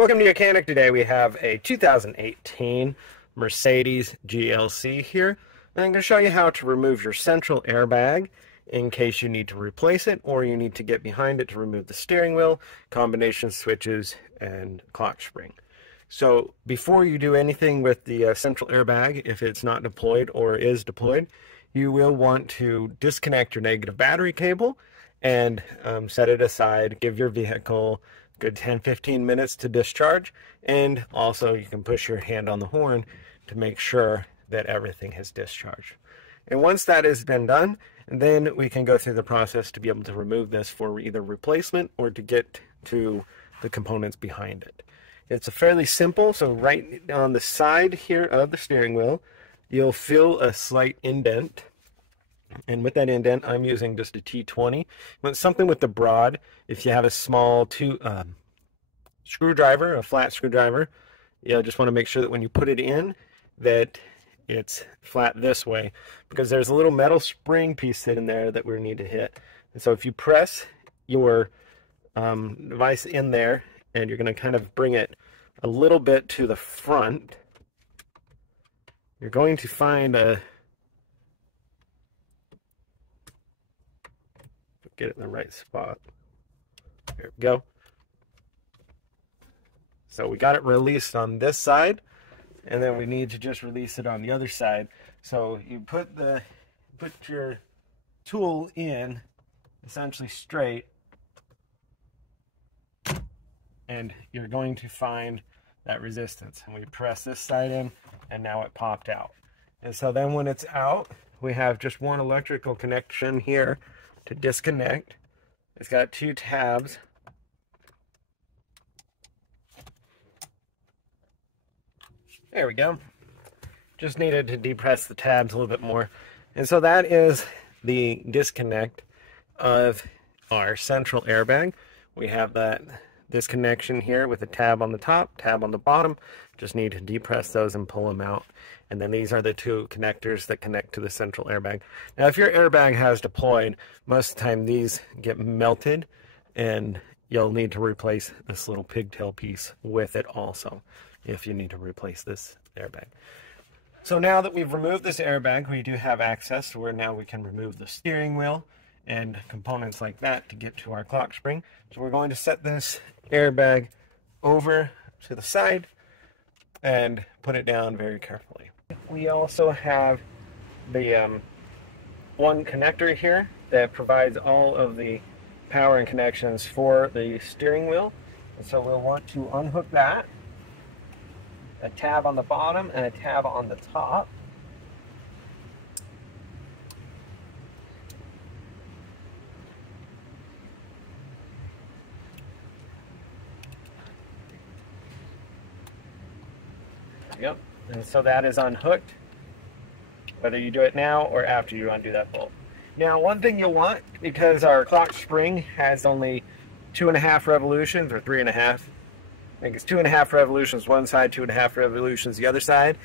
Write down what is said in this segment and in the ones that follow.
Welcome to YOUCANIC. Today we have a 2018 Mercedes GLC here. And I'm going to show you how to remove your central airbag in case you need to replace it or you need to get behind it to remove the steering wheel, combination switches, and clock spring. So before you do anything with the central airbag, if it's not deployed or is deployed, you will want to disconnect your negative battery cable and set it aside. Give your vehicle good 10-15 minutes to discharge, and also you can push your hand on the horn to make sure that everything has discharged. And once that has been done, then we can go through the process to be able to remove this for either replacement or to get to the components behind it. It's a fairly simple, so right on the side here of the steering wheel, you'll feel a slight indent. And with that indent, I'm using just a T20. But something with the broad, if you have a small screwdriver, a flat screwdriver, you just want to make sure that when you put it in, that it's flat this way, because there's a little metal spring piece sitting there that we need to hit. And so if you press your device in there, and you're going to kind of bring it a little bit to the front, you're going to find a get it in the right spot. There we go. So we got it released on this side, and then we need to just release it on the other side. So you put your tool in essentially straight, and you're going to find that resistance. And we press this side in, and now it popped out. And so then when it's out, we have just one electrical connection here to disconnect. It's got two tabs. There we go. Just needed to depress the tabs a little bit more. And so that is the disconnect of our central airbag. We have that disconnection here with a tab on the top, tab on the bottom. Just need to depress those and pull them out. And then these are the two connectors that connect to the central airbag. Now, if your airbag has deployed, most of the time these get melted, and you'll need to replace this little pigtail piece with it also, if you need to replace this airbag. So now that we've removed this airbag, we do have access to where now we can remove the steering wheel and components like that to get to our clock spring. So we're going to set this airbag over to the side and put it down very carefully. We also have the one connector here that provides all of the power and connections for the steering wheel. And so we'll want to unhook that. A tab on the bottom and a tab on the top. Yep, and so that is unhooked, whether you do it now or after you undo that bolt. Now, one thing you'll want, because our clock spring has only 2.5 revolutions, or 3.5, I think it's 2.5 revolutions one side, 2.5 revolutions the other side.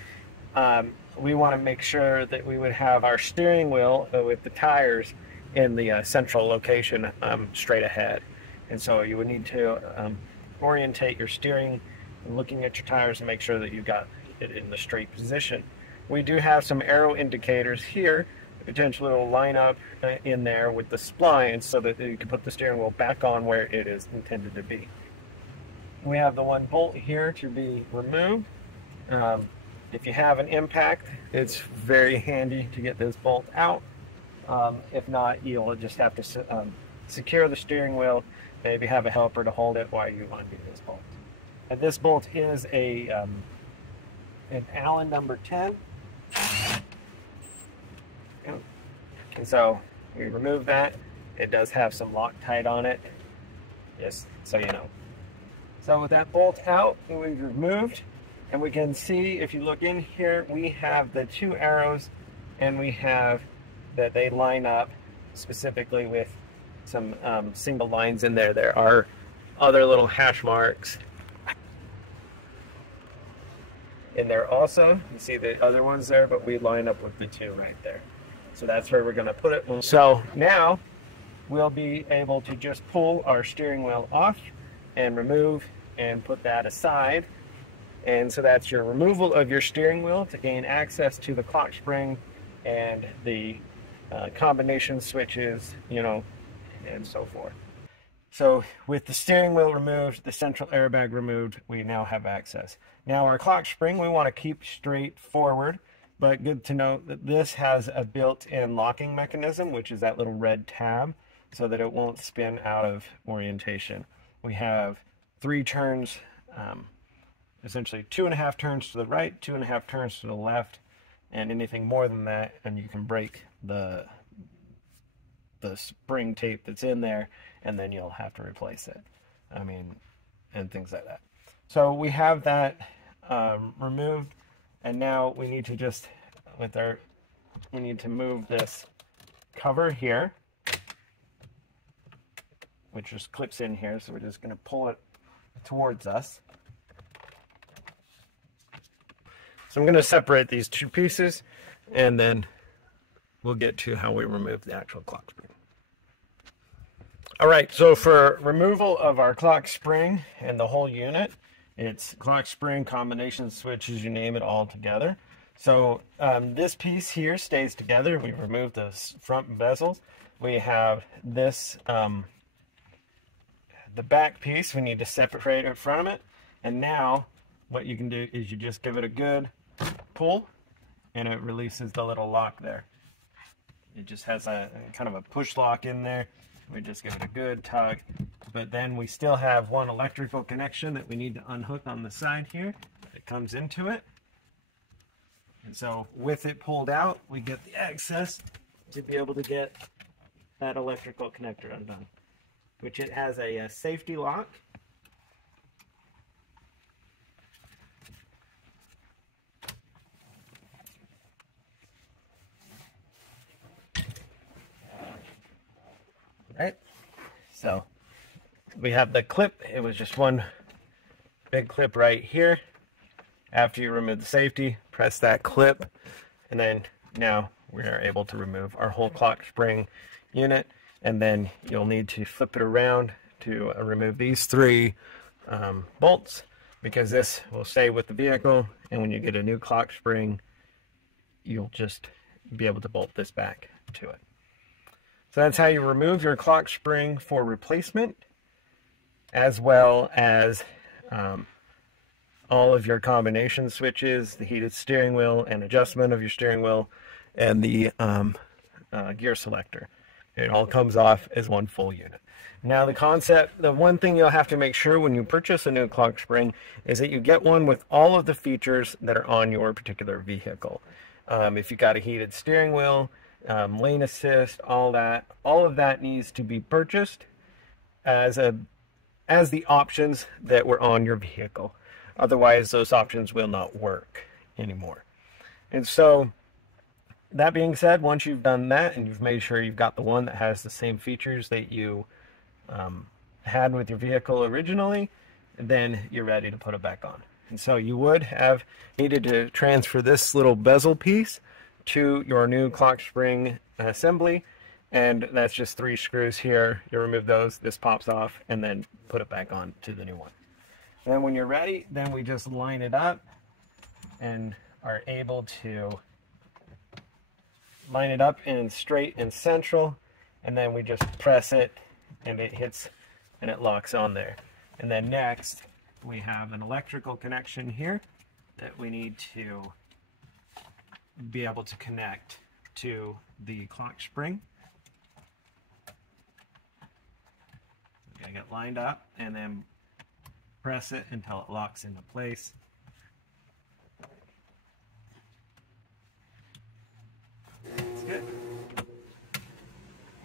We want to make sure that we would have our steering wheel with the tires in the central location straight ahead. And so you would need to orientate your steering and looking at your tires and make sure that you've got it in the straight position. We do have some arrow indicators here. Potentially will line up in there with the splines so that you can put the steering wheel back on where it is intended to be. We have the one bolt here to be removed. If you have an impact, it's very handy to get this bolt out. If not, you'll just have to secure the steering wheel, maybe have a helper to hold it while you undo this bolt. And this bolt is an Allen number 10. And so we remove that. It does have some Loctite on it, just so you know. So with that bolt out, we've removed, and we can see, if you look in here, we have the two arrows, and we have that they line up specifically with some single lines in there. There are other little hash marks in there also. You see the other ones there, but we line up with the two right there. So that's where we're going to put it. So now we'll be able to just pull our steering wheel off and remove and put that aside. And so that's your removal of your steering wheel to gain access to the clock spring and the combination switches, you know, and so forth. So with the steering wheel removed, the central airbag removed, we now have access. Now our clock spring, we want to keep straight forward, but good to note that this has a built-in locking mechanism, which is that little red tab, so that it won't spin out of orientation. We have 3 turns, essentially 2.5 turns to the right, 2.5 turns to the left, and anything more than that, and you can break the spring tape that's in there, and then you'll have to replace it. I mean, and things like that. So we have that removed, and now we need to just, we need to move this cover here, which just clips in here, so we're just going to pull it towards us. So I'm going to separate these 2 pieces, and then we'll get to how we remove the actual clock spring. All right, so for removal of our clock spring and the whole unit, it's clock spring, combination switches, you name it, all together. So this piece here stays together. We remove the front bezels. We have this, the back piece, we need to separate it from it. And now what you can do is you just give it a good pull, and it releases the little lock there. It just has a kind of a push lock in there. We just give it a good tug, but then we still have one electrical connection that we need to unhook on the side here. It comes into it, and so with it pulled out, we get the access to be able to get that electrical connector undone, which it has a safety lock. Right, so we have the clip. It was just one big clip right here. After you remove the safety, press that clip, and then now we are able to remove our whole clock spring unit. And then you'll need to flip it around to remove these 3 bolts, because this will stay with the vehicle, and when you get a new clock spring, you'll just be able to bolt this back to it. So that's how you remove your clock spring for replacement, as well as all of your combination switches, the heated steering wheel and adjustment of your steering wheel, and the gear selector. It all comes off as one full unit. Now the one thing you'll have to make sure when you purchase a new clock spring is that you get one with all of the features that are on your particular vehicle. If you got a heated steering wheel, lane assist, all of that needs to be purchased as the options that were on your vehicle. Otherwise, those options will not work anymore. And so, that being said, once you've done that and you've made sure you've got the one that has the same features that you had with your vehicle originally, then you're ready to put it back on. And so you would have needed to transfer this little bezel piece to your new clock spring assembly, and that's just 3 screws here. You remove those, this pops off, and then put it back on to the new one. And then when you're ready, then we just line it up and are able to line it up in straight and central, and then we just press it and it hits and it locks on there. And then next we have an electrical connection here that we need to be able to connect to the clock spring. We're going to get lined up and then press it until it locks into place. That's good.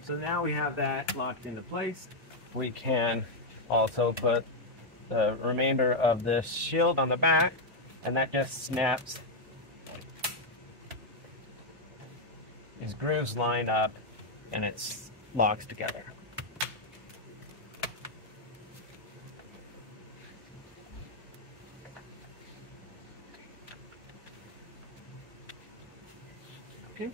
So now we have that locked into place. We can also put the remainder of this shield on the back, and that just snaps. These grooves line up and it locks together. Okay.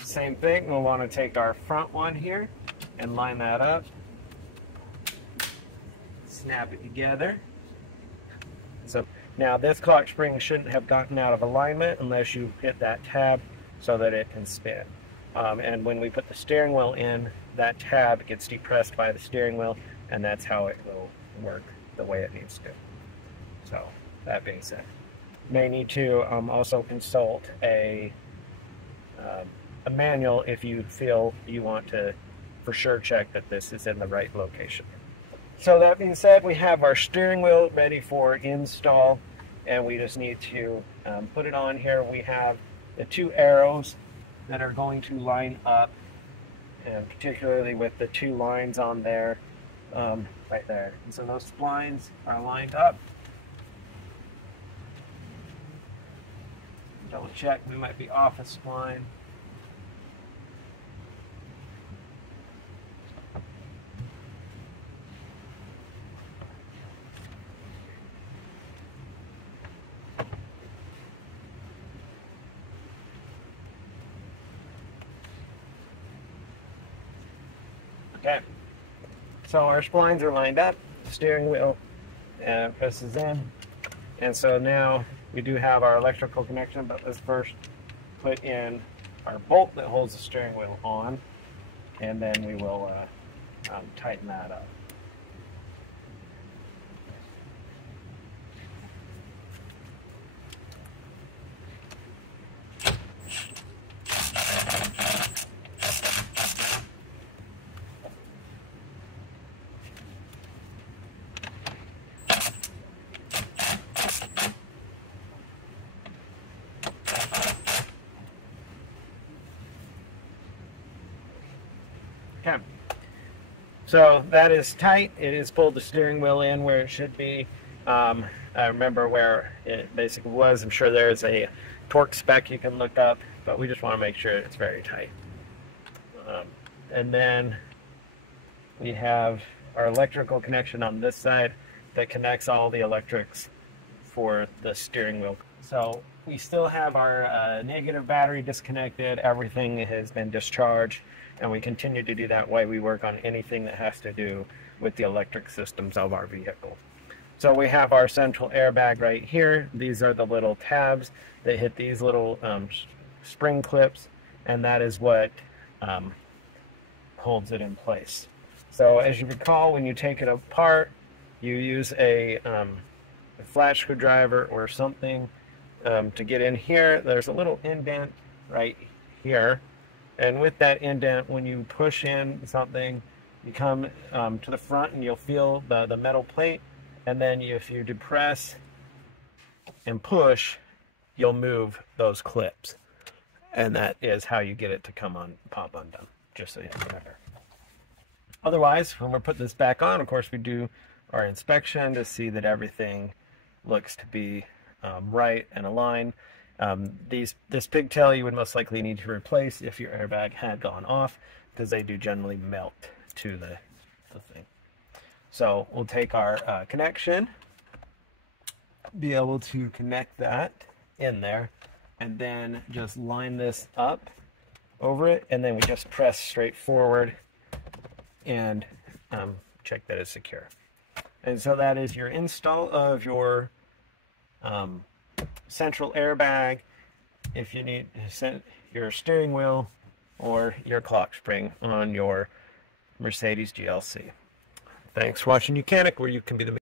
Same thing, we'll want to take our front one here and line that up. snap it together. So now this clock spring shouldn't have gotten out of alignment unless you hit that tab so that it can spin. And when we put the steering wheel in, that tab gets depressed by the steering wheel, and that's how it will work the way it needs to. So that being said, you may need to also consult a manual if you feel you want to for sure check that this is in the right location. So that being said, we have our steering wheel ready for install, and we just need to put it on here. We have the two arrows that are going to line up, and particularly with the two lines on there, right there. And so those splines are lined up. Double check, we might be off a spline. Okay, so our splines are lined up, steering wheel presses in, and so now we do have our electrical connection, but let's first put in our bolt that holds the steering wheel on, and then we will tighten that up. Okay, so that is tight. It has pulled the steering wheel in where it should be. I remember where it basically was. I'm sure there's a torque spec you can look up, but we just want to make sure it's very tight. And then we have our electrical connection on this side that connects all the electrics for the steering wheel. So we still have our negative battery disconnected. Everything has been discharged, and we continue to do that while we work on anything that has to do with the electric systems of our vehicle. So we have our central airbag right here. These are the little tabs that hit these little spring clips, and that is what holds it in place. So as you recall, when you take it apart, you use a flat screwdriver or something to get in here. There's a little indent right here. And with that indent, when you push in something, you come to the front and you'll feel the metal plate. And then if you depress and push, you'll move those clips. And that is how you get it to come on, pop undone, just so you remember. Otherwise, when we put this back on, of course, we do our inspection to see that everything looks to be right and aligned. This pigtail you would most likely need to replace if your airbag had gone off, because they do generally melt to the thing. So we'll take our connection, be able to connect that in there, and then just line this up over it, and then we just press straight forward and check that it's secure. And so that is your install of your central airbag. If you need your steering wheel or your clock spring on your Mercedes GLC. Thanks for watching YOUCANIC, where you can be the